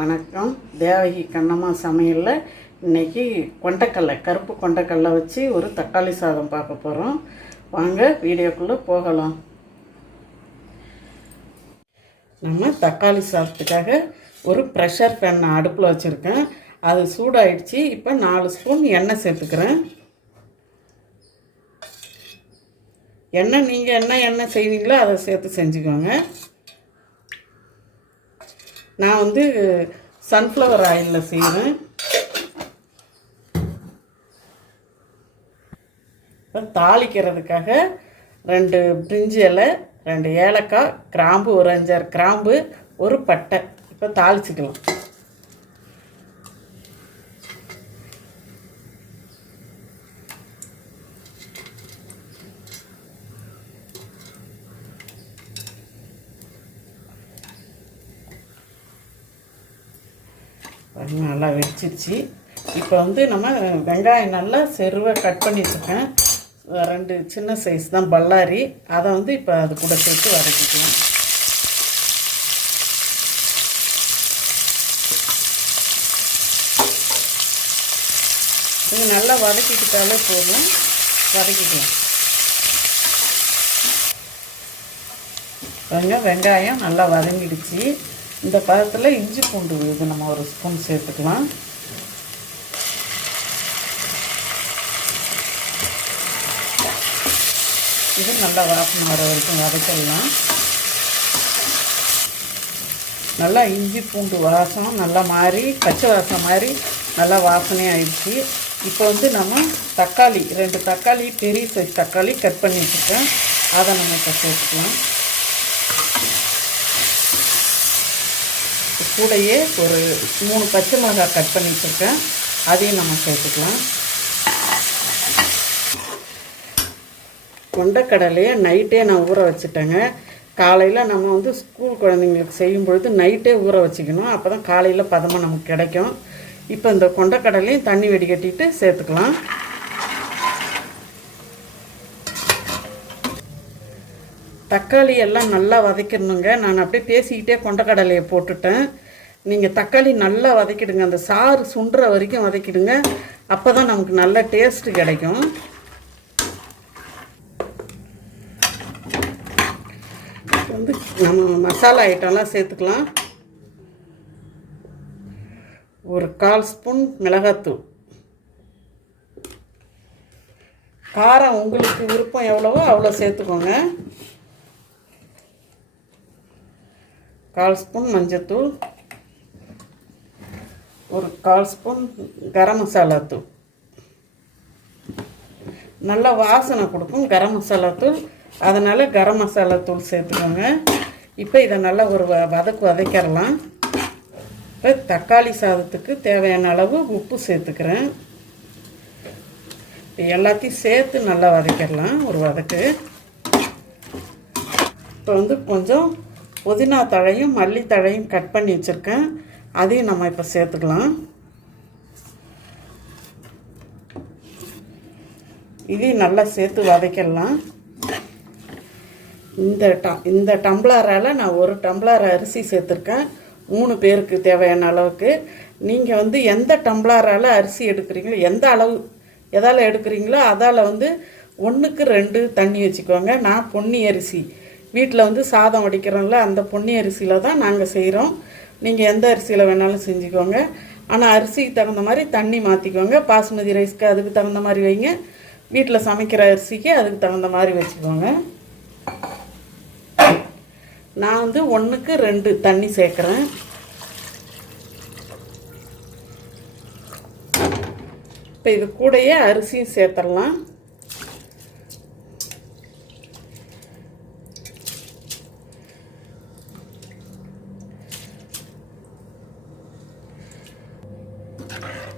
வணக்கம். தேவகி கண்ணம்மா சமையலில் இன்றைக்கி கொண்டக்கடலை, கருப்பு கொண்டக்கடலை வச்சு ஒரு தக்காளி சாதம் பார்க்க போகிறோம். வாங்க வீடியோக்குள்ளே போகலாம். நம்ம தக்காளி சாதத்துக்காக ஒரு ப்ரெஷர் பேன் அடுப்பில் வச்சுருக்கேன். அது சூடாயிடுச்சு. இப்போ 4 ஸ்பூன் எண்ணெய் சேர்த்துக்கிறேன். நீங்கள் என்ன எண்ணெய் செய்வீங்களோ அதை சேர்த்து செஞ்சுக்கோங்க. நான் சன்ஃப்ளவர் ஆயிலில் செய்கிறேன். இப்போ தாளிக்கிறதுக்காக 2 பிரிஞ்சி இலை, 2 ஏலக்காய், கிராம்பு, ஒரு 5-6 கிராம்பு, ஒரு பட்டை. இப்போ தாளிச்சிக்கலாம். நல்லா வெடிச்சிருச்சு. இப்போ நம்ம வெங்காயம் நல்லா செருவை கட் பண்ணி வச்சுருக்கேன். 2 சின்ன சைஸ் தான் பல்லாரி. அதை இப்போ அது கூட சேர்த்து வதக்கிக்கலாம். இது நல்லா வதக்கிக்கிட்டாலே போதும். வதக்கிக்கலாம். வெங்காயம் நல்லா வதங்கிடுச்சு. இந்த பதத்தில் இஞ்சி பூண்டு இது நம்ம 1 ஸ்பூன் சேர்த்துக்கலாம். இது நல்லா வாசனை வர வரைக்கும் வதக்கிடலாம். நல்லா இஞ்சி பூண்டு வாசம் நல்லா மாறி, பச்சை வாசம் மாறி நல்லா வாசனையாகிடுச்சு. இப்போ நம்ம தக்காளி 2 தக்காளி, பெரிய சைஸ் தக்காளி கட் பண்ணி வச்சுருக்கேன். அதை நம்ம இப்போ சேர்த்துக்கலாம். கூடையே ஒரு 3 பச்சை மிளகாய் கட் பண்ணி வச்சுருக்கேன். அதையும் நம்ம சேர்த்துக்கலாம். கொண்டக்கடலையை நைட்டே நான் ஊற வச்சுட்டேங்க. காலையில் நம்ம ஸ்கூல் குழந்தைங்களுக்கு செய்யும் பொழுது நைட்டே ஊற வச்சுக்கணும். அப்போ தான் காலையில் பதமாக நமக்கு கிடைக்கும். இப்போ இந்த கொண்டக்கடலையும் தண்ணி வடிகட்டிட்டு சேர்த்துக்கலாம். தக்காளி எல்லாம் நல்லா வதக்கிடணுங்க. நான் அப்படியே பேசிக்கிட்டே கொண்டக்கடலையை போட்டுட்டேன். நீங்கள் தக்காளி நல்லா வதக்கிடுங்க. அந்த சாறு சுண்டுற வரைக்கும் வதக்கிடுங்க. அப்போ தான் நமக்கு நல்ல டேஸ்ட்டு கிடைக்கும். நம்ம மசாலா ஐட்டம்லாம் சேர்த்துக்கலாம். ஒரு 1/4 ஸ்பூன் மிளகாத்தூள். காரம் உங்களுக்கு விருப்பம் எவ்வளவோ அவ்வளோ சேர்த்துக்கோங்க. 1/4 ஸ்பூன் மஞ்சத்தூள், ஒரு 1/4 ஸ்பூன் கரம் மசாலா தூள். நல்லா வாசனை கொடுக்கும் கரம் மசாலா தூள். அதனால் கரம் மசாலா தூள் சேர்த்துக்கோங்க. இப்போ இதை நல்லா ஒரு வதக்கிடலாம். இப்போ தக்காளி சாதத்துக்கு தேவையான அளவு உப்பு சேர்த்துக்கிறேன். எல்லாத்தையும் சேர்த்து நல்லா வதக்கிடலாம் ஒரு வதக்கு. இப்போ கொஞ்சம் புதினா தழையும் மல்லித்தழையும் கட் பண்ணி வச்சுருக்கேன். அதையும் நம்ம இப்போ சேர்த்துக்கலாம். இதையும் நல்லா சேர்த்து வதக்கிடலாம். இந்த டம்ளரால் நான் 1 டம்ளர் அரிசி சேர்த்துருக்கேன். 3 பேருக்கு தேவையான அளவுக்கு. நீங்கள் எந்த டம்ளரால் அரிசி எடுக்கிறீங்களோ, எந்த அளவு எதால் எடுக்கிறீங்களோ அதால் 1க்கு 2 தண்ணி வச்சுக்கோங்க. நான் பொன்னி அரிசி வீட்டில் சாதம் வடிக்கிறோம்ல, அந்த பொன்னி அரிசியில் தான் நாங்கள் செய்கிறோம். நீங்கள் எந்த அரிசியில் வேணாலும் செஞ்சுக்கோங்க. ஆனால் அரிசிக்கு தகுந்த மாதிரி தண்ணி மாற்றிக்கோங்க. பாசுமதி ரைஸ்க்கு அதுக்கு தகுந்த மாதிரி வைங்க. வீட்டில் சமைக்கிற அரிசிக்கு அதுக்கு தகுந்த மாதிரி வச்சுக்கோங்க. நான் 1க்கு 2 தண்ணி சேர்க்குறேன். இப்போ இது கூடயே அரிசியும் சேர்த்துடலாம்.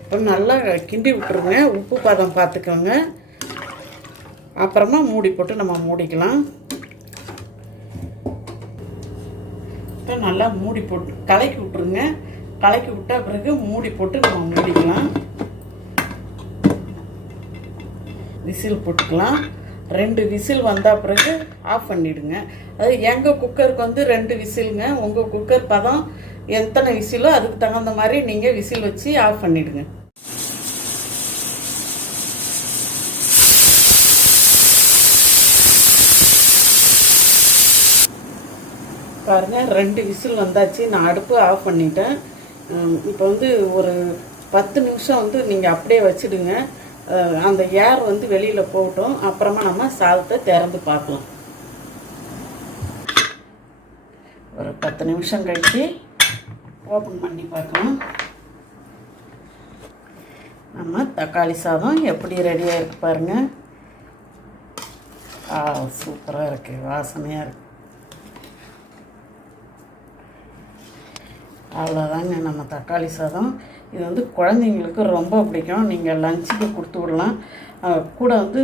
இப்போ நல்லா கிண்டி விட்டுருங்க. உப்பு பதம் பார்த்துக்கோங்க. அப்புறமா மூடி போட்டு நம்ம மூடிக்கலாம். இப்போ நல்லா மூடி போட்டு கலக்கி விட்டுருங்க. கலக்கி விட்ட பிறகு மூடி போட்டு நம்ம மூடிக்கலாம். விசில் போட்டுக்கலாம். 2 விசில் வந்த பிறகு ஆஃப் பண்ணிடுங்க. அது எங்கள் குக்கருக்கு 2 விசிலுங்க. உங்கள் குக்கர் பதம் எத்தனை விசிலோ அதுக்கு தகுந்த மாதிரி நீங்கள் விசில் வச்சு ஆஃப் பண்ணிவிடுங்க. பாருங்கள் 2 விசில் வந்தாச்சு. நான் அடுப்பு ஆஃப் பண்ணிட்டேன். இப்போ வந்து ஒரு 10 நிமிஷம் வந்து நீங்கள் அப்படியே வச்சுடுங்க. அந்த ஏர் வந்து வெளியில் போகட்டும். அப்புறமா நம்ம சாதத்தை திறந்து பார்க்கலாம். ஒரு 10 நிமிஷம் கழித்து ஓப்பன் பண்ணி பார்க்கலாம். நம்ம தக்காளி சாதம் எப்படி ரெடியாக இருக்குது பாருங்கள். சூப்பராக இருக்குது, வாசனையாக இருக்குது. அவ்வளோதாங்க நம்ம தக்காளி சாதம். இது வந்து குழந்தைங்களுக்கு ரொம்ப பிடிக்கும். நீங்கள் லஞ்சுக்கு கொடுத்து விடலாம். கூட வந்து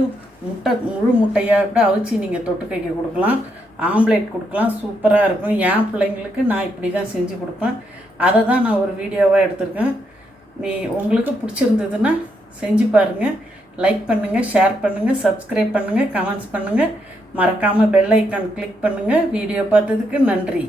முழு முட்டையாக கூட அவிச்சு நீங்கள் தொட்டுக்கைக்கு கொடுக்கலாம், ஆம்லேட் கொடுக்கலாம். சூப்பராக இருக்கும். என் பிள்ளைங்களுக்கு நான் இப்படி தான் செஞ்சு கொடுப்பேன். அதை தான் நான் ஒரு வீடியோவாக எடுத்திருக்கேன். உங்களுக்கு பிடிச்சிருந்ததுன்னா செஞ்சு பாருங்கள். லைக் பண்ணுங்கள், ஷேர் பண்ணுங்கள், சப்ஸ்கிரைப் பண்ணுங்கள், கமெண்ட்ஸ் பண்ணுங்கள். மறக்காமல் பெல் ஐக்கான் கிளிக் பண்ணுங்கள். வீடியோ பார்த்ததுக்கு நன்றி.